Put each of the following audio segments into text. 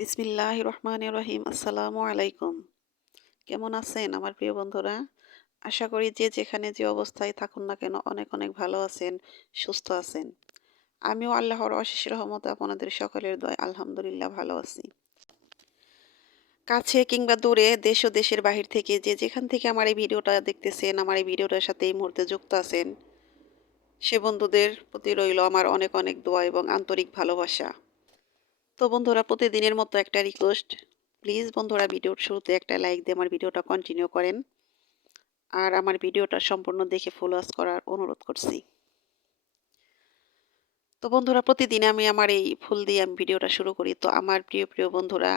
বিসমিল্লাহির রহমানির রহিম। আসসালামু আলাইকুম। কেমন আছেন আমার প্রিয় বন্ধুরা? আশা করি যে যেখানে যে অবস্থায় থাকুন না কেন অনেক অনেক ভালো আছেন, সুস্থ আছেন। আমিও আল্লাহর অশেষ রহমতে আপনাদের সকলের দয়ায় আলহামদুলিল্লাহ ভালো আছি। কাছে কিংবা দূরে, দেশ ও দেশের বাহির থেকে যে যেখান থেকে আমার এই ভিডিওটা দেখতেছেন, আমার এই ভিডিওটার সাথে এই মুহূর্তে যুক্ত আছেন, সে বন্ধুদের প্রতি রইল আমার অনেক অনেক দোয়া এবং আন্তরিক ভালোবাসা। তো বন্ধুরা, প্রতিদিনের মতো একটা রিকোয়েস্ট, প্লিজ বন্ধুরা ভিডিওর শুরুতে একটা লাইক দিয়ে আমার ভিডিওটা কন্টিনিউ করেন আর আমার ভিডিওটা সম্পূর্ণ দেখে ফলোয়ার্স করার অনুরোধ করছি। তো বন্ধুরা, প্রতিদিন আমি আমার এই ফুল দিয়ে আমি ভিডিওটা শুরু করি। তো আমার প্রিয় প্রিয় বন্ধুরা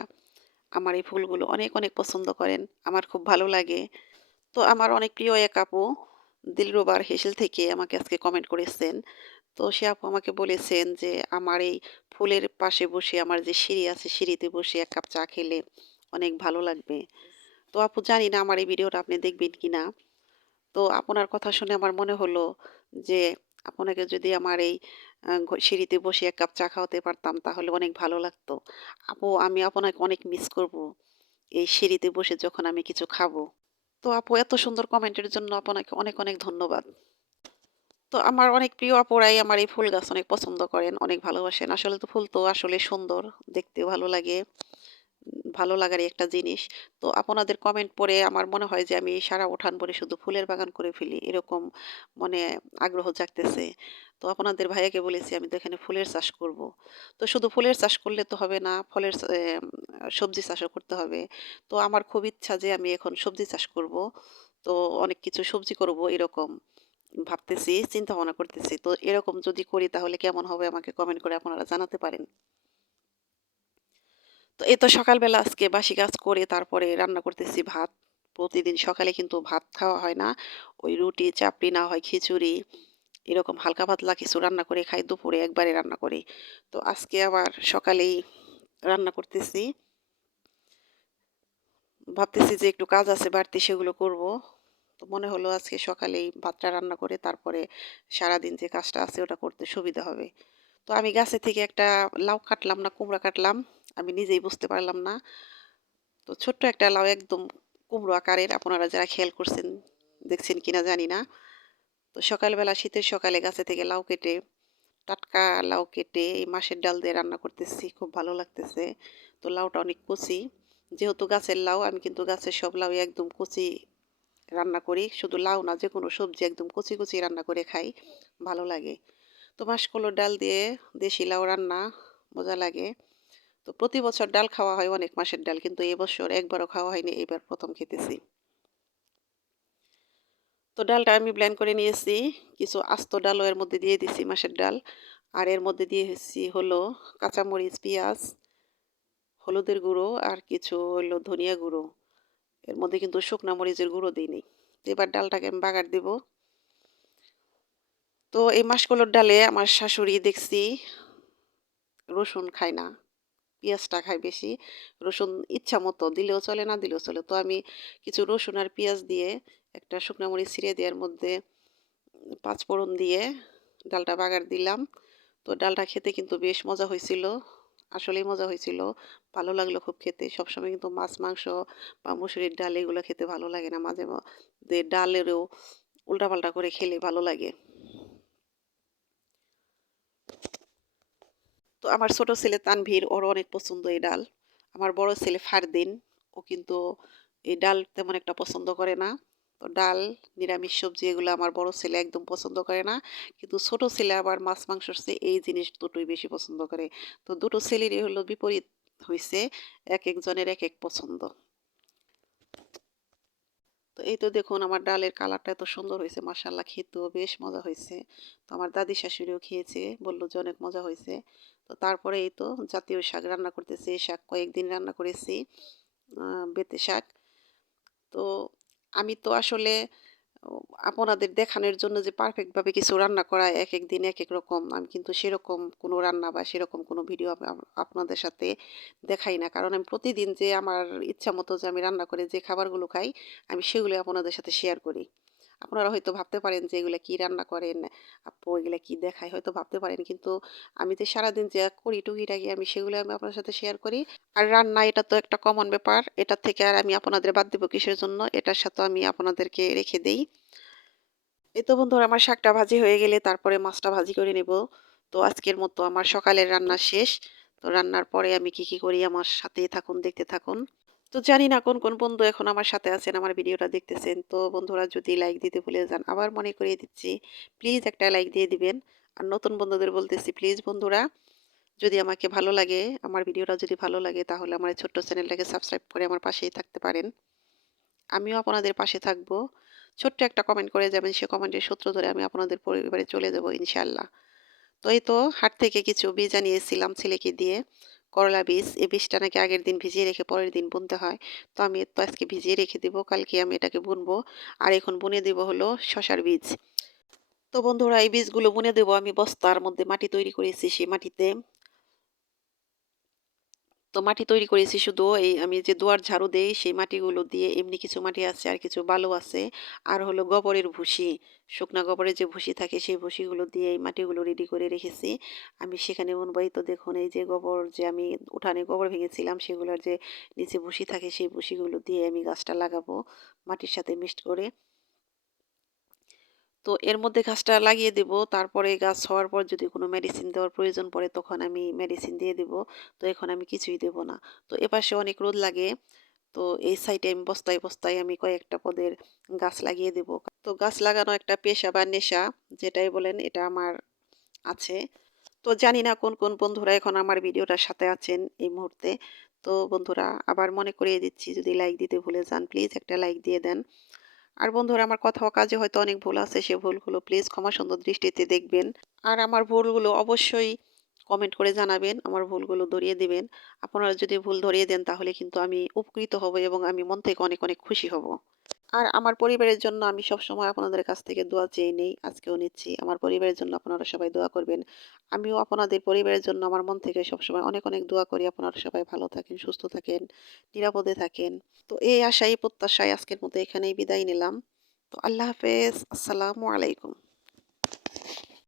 আমার এই ফুলগুলো অনেক অনেক পছন্দ করেন, আমার খুব ভালো লাগে। তো আমার অনেক প্রিয় এক আপু দিলরুবার হেসেল থেকে আমাকে আজকে কমেন্ট করেছেন। তো সে আপু আমাকে বলেছেন যে আমার এই ফুলের পাশে বসে আমার যে সিঁড়ি আছে সিঁড়িতে বসে এক কাপ চা খেলে অনেক ভালো লাগবে। তো আপু, জানি না আমার এই ভিডিওটা আপনি দেখবেন কিনা। তো আপনার কথা শুনে আমার মনে হলো যে আপনাকে যদি আমার এই সিঁড়িতে বসে এক কাপ চা খাওয়াতে পারতাম তাহলে অনেক ভালো লাগতো। আপু, আমি আপনাকে অনেক মিস করব এই সিঁড়িতে বসে যখন আমি কিছু খাবো। তো আপু, এত সুন্দর কমেন্টের জন্য আপনাকে অনেক অনেক ধন্যবাদ। তো আমার অনেক প্রিয় আপুরাই আমার এই ফুল গাছ অনেক পছন্দ করেন, অনেক ভালোবাসেন। আসলে তো ফুল তো আসলে সুন্দর, দেখতেও ভালো লাগে। ভালো লাগারই একটা জিনিস। তো আপনাদের কমেন্ট পড়ে আমার মনে হয় যে আমি সারা উঠান ভরে শুধু ফুলের বাগান করে ফেলি। এরকম মনে আগ্রহ জাগতেছে। তো আপনাদের ভাইয়াকে বলেছি আমি তো এখানে ফুলের চাষ করব। তো শুধু ফুলের চাষ করলে তো হবে না, ফলের সবজি চাষও করতে হবে। তো আমার খুব ইচ্ছা যে আমি এখন সবজি চাষ করব। তো অনেক কিছু সবজি করব এরকম ভাবতেছি, চিন্তা ভাবনা করতেছি। তো এরকম যদি করি তাহলে কেমন হবে আমাকে কমেন্ট করে আপনারা জানাতে পারেন। তো এই তো সকালবেলা আজকে বাসি কাজ করে তারপরে রান্না করতেছি ভাত। প্রতিদিন সকালে কিন্তু ভাত খাওয়া হয় না। ওই রুটি, চাপড়ি না হয় খিচুড়ি, এরকম হালকা পাতলা কিছু রান্না করে খাই, দুপুরে একবারে রান্না করি। তো আজকে আবার সকালেই রান্না করতেছি। ভাবতেছি যে একটু কাজ আছে বাড়তি, সেগুলো করব। তো মনে হলো আজকে সকালেই ভাতটা রান্না করে তারপরে সারাদিন যে কাজটা আছে ওটা করতে সুবিধা হবে। তো আমি গাছে থেকে একটা লাউ কাটলাম না কুমড়া কাটলাম, আমি নিজেই বুঝতে পারলাম না। তো ছোট্ট একটা লাউ, একদম কুমড়ো আকারের। আপনারা যারা খেয়াল করছেন, দেখছেন কিনা জানি না। তো সকালবেলা শীতের সকালে গাছে থেকে লাউ কেটে, টাটকা লাউ কেটে এই মাছের ডাল দিয়ে রান্না করতেছি, খুব ভালো লাগতেছে। তো লাউটা অনেক কচি, যেহেতু গাছের লাউ, আমি কিন্তু গাছের সব লাউ একদম কচি রান্না করি। শুধু লাউ না, যে কোনো সবজি একদম কচি কচি রান্না করে খাই, ভালো লাগে। তো মাসকলাইর ডাল দিয়ে দেশি লাউ রান্না মজা লাগে। তো প্রতি বছর ডাল খাওয়া হয়, অনেক মাসের ডাল, কিন্তু এবছর একবারও খাওয়া হয়নি, এবার প্রথম খেতেছি। তো ডালটা আমি ব্লেন্ড করে নিয়েছি, কিছু আস্ত ডালও এর মধ্যে দিয়ে দিছি মাসের ডাল। আর এর মধ্যে দিয়েছি হলো কাঁচামরিচ, পেঁয়াজ, হলুদের গুঁড়ো আর কিছু হলো ধনিয়া গুঁড়ো। এর মধ্যে কিন্তু শুকনা মরিচের গুঁড়ো দিইনি। এবার ডালটাকে আমি বাগার দিব। তো এই মাসকলাইর ডালে আমার শাশুড়ি দেখছি রসুন খায় না, পেঁয়াজটা খাই বেশি। রসুন ইচ্ছা মতো দিলেও চলে, না দিলেও চলে। তো আমি কিছু রসুন আর পেঁয়াজ দিয়ে, একটা শুকনো মরিচ ছিঁড়ে দেওয়ার মধ্যে পাঁচফোড়ন দিয়ে ডালটা বাগার দিলাম। তো ডালটা খেতে কিন্তু বেশ মজা হয়েছিল, আসলেই মজা হয়েছিল, ভালো লাগলো খুব খেতে। সবসময় কিন্তু মাছ মাংস বা মুসুরির ডাল এগুলো খেতে ভালো লাগে না, মাঝে মধ্যে ডালেরও উল্টাপাল্টা করে খেলে ভালো লাগে। তো আমার ছোট ছেলে তানভীর, ওর অনেক পছন্দ এই ডাল। আমার বড় ছেলে ফারদিন, ও কিন্তু এই ডাল তেমন একটা পছন্দ করে না। তো ডাল, নিরামিষ সবজি এগুলো আমার বড় ছেলে একদম পছন্দ করে না। কিন্তু ছোট ছেলে আবার মাছ মাংসর চেয়ে এই জিনিস দুটোই বেশি পছন্দ করে। তো দুটো ছেলেরই হলো বিপরীত হয়েছে, এক একজনের এক এক পছন্দ। তো এই তো দেখুন আমার ডালের কালারটা এত সুন্দর হয়েছে, মাশাআল্লাহ, খেতেও বেশ মজা হয়েছে। তো আমার দাদি শাশুড়িও খেয়েছে, বললো যে অনেক মজা হয়েছে। তো তারপরে এই তো জাতীয় শাক রান্না করতেছি। এই শাক কয়েকদিন রান্না করেছি, বেতে শাক। তো আমি তো আসলে ও আপনাদের দেখানোর জন্য যে পারফেক্টভাবে কিছু রান্না করা এক এক দিন এক এক রকম, আমি কিন্তু সেরকম কোনো রান্না বা সেরকম কোনো ভিডিও আপনাদের সাথে দেখাই না। কারণ আমি প্রতিদিন যে আমার ইচ্ছা মতো যে আমি রান্না করে যে খাবারগুলো খাই, আমি সেগুলো আপনাদের সাথে শেয়ার করি। আপনারা হয়তো ভাবতে পারেন যে এগুলা কি রান্না করেন, আপু এগুলা কি দেখায়? হয়তো ভাবতে পারেন। কিন্তু আমি যে সারাদিন যা করি টুকিটাকি আমি সেগুলো আমি আপনার সাথে শেয়ার করি। আর রান্না এটা তো একটা কমন ব্যাপার। এটার থেকে আর আমি আপনাদের বাদ দেব কিসের জন্য? এটার সাথেও আমি আপনাদেরকে রেখে দেই। এই তো বন্ধুরা আমার শাকটা ভাজি হয়ে গেলে তারপরে মাছটা ভাজি করে নেব। তো আজকের মতো আমার সকালের রান্না শেষ। তো রান্নার পরে আমি কি করি আমার সাথেই থাকুন, দেখতে থাকুন। তো জানি না কোন বন্ধু এখন আমার সাথে আছেন, আমার ভিডিওটা দেখতেছেন। তো বন্ধুরা যদি লাইক দিতে ভুলে যান, আবার মনে করিয়ে দিচ্ছি, প্লিজ একটা লাইক দিয়ে দিবেন। আর নতুন বন্ধুদের বলতেছি প্লিজ বন্ধুরা, যদি আমাকে ভালো লাগে, আমার ভিডিওটা যদি ভালো লাগে তাহলে আমার এই ছোট্ট চ্যানেলটাকে সাবস্ক্রাইব করে আমার পাশেই থাকতে পারেন। আমিও আপনাদের পাশে থাকবো। ছোট্ট একটা কমেন্ট করে যাবেন, সে কমেন্টের সূত্র ধরে আমি আপনাদের পরিবারে চলে যাব ইনশাআল্লাহ। তো এই তো হাট থেকে কিছু বীজ আনিয়েছিলাম ছেলেকে দিয়ে। করলা বীজ। এই বীজটা নাকি আগের দিন ভিজিয়ে রেখে পরের দিন বুনতে হয়। তো আমি তো আজকে ভিজিয়ে রেখে দিব। কালকে আমি এটাকে বুনবো। আর এখন বুনে দেব হলো শসার বীজ। তো বন্ধুরা এই বীজগুলো বুনে দেব আমি বস্তার মধ্যে মাটি তৈরি করেছি সেই মাটিতে। তো মাটি তৈরি করেছি শুধু এই আমি যে দুয়ার ঝাড়ু দেই সেই মাটিগুলো দিয়ে, এমনি কিছু মাটি আছে আর কিছু বালু আছে। আর হলো গোবরের ভুসি, শুকনা গোবরের যে ভুসি থাকে সেই ভুসিগুলো দিয়ে এই মাটিগুলো রেডি করে রেখেছি। আমি সেখানে বুনবো। এই তো দেখুন এই যে গোবর যে আমি উঠানে গোবর ভেঙেছিলাম সেগুলোর যে নিচে ভুসি থাকে সেই ভুসিগুলো দিয়ে আমি গাছটা লাগাবো মাটির সাথে মিক্সড করে। তো এর মধ্যে গাছটা লাগিয়ে দেব। তারপরে গাছ হওয়ার পর যদি কোনো মেডিসিন দেওয়ার প্রয়োজন পড়ে তখন আমি মেডিসিন দিয়ে দেব। তো এখন আমি কিছুই দেব না। তো এপাশে অনেক রোদ লাগে। তো এই সাইডে আমি বস্তায় আমি কয়েকটা পদের গাছ লাগিয়ে দেব। তো গাছ লাগানো একটা পেশা বা নেশা যেটাই বলেন এটা আমার আছে। তো জানি না কোন বন্ধুরা এখন আমার ভিডিওটার সাথে আছেন এই মুহূর্তে। তো বন্ধুরা আবার মনে করিয়ে দিচ্ছি, যদি লাইক দিতে ভুলে যান প্লিজ একটা লাইক দিয়ে দেন। আর বন্ধুরা আমার কথা ও কাজে হয়তো অনেক ভুল আছে, সে ভুলগুলো প্লিজ ক্ষমা সুন্দর দৃষ্টিতে দেখবেন। আর আমার ভুলগুলো অবশ্যই কমেন্ট করে জানাবেন, আমার ভুলগুলো ধরিয়ে দিবেন। আপনারা যদি ভুল ধরিয়ে দেন তাহলে কিন্তু আমি উপকৃত হব এবং আমি মন থেকে অনেক খুশি হব। আর আমার পরিবারের জন্য আমি সবসময় আপনাদের কাছ থেকে দোয়া চেয়ে নেই, আজকেও নিচ্ছি। আমার পরিবারের জন্য আপনারা সবাই দোয়া করবেন। আমিও আপনাদের পরিবারের জন্য আমার মন থেকে সবসময় অনেক দোয়া করি। আপনারা সবাই ভালো থাকেন, সুস্থ থাকেন, নিরাপদে থাকেন। তো এই আশায় প্রত্যাশায় আজকের মতো এখানেই বিদায় নিলাম। তো আল্লাহ হাফেজ। আসসালামু আলাইকুম।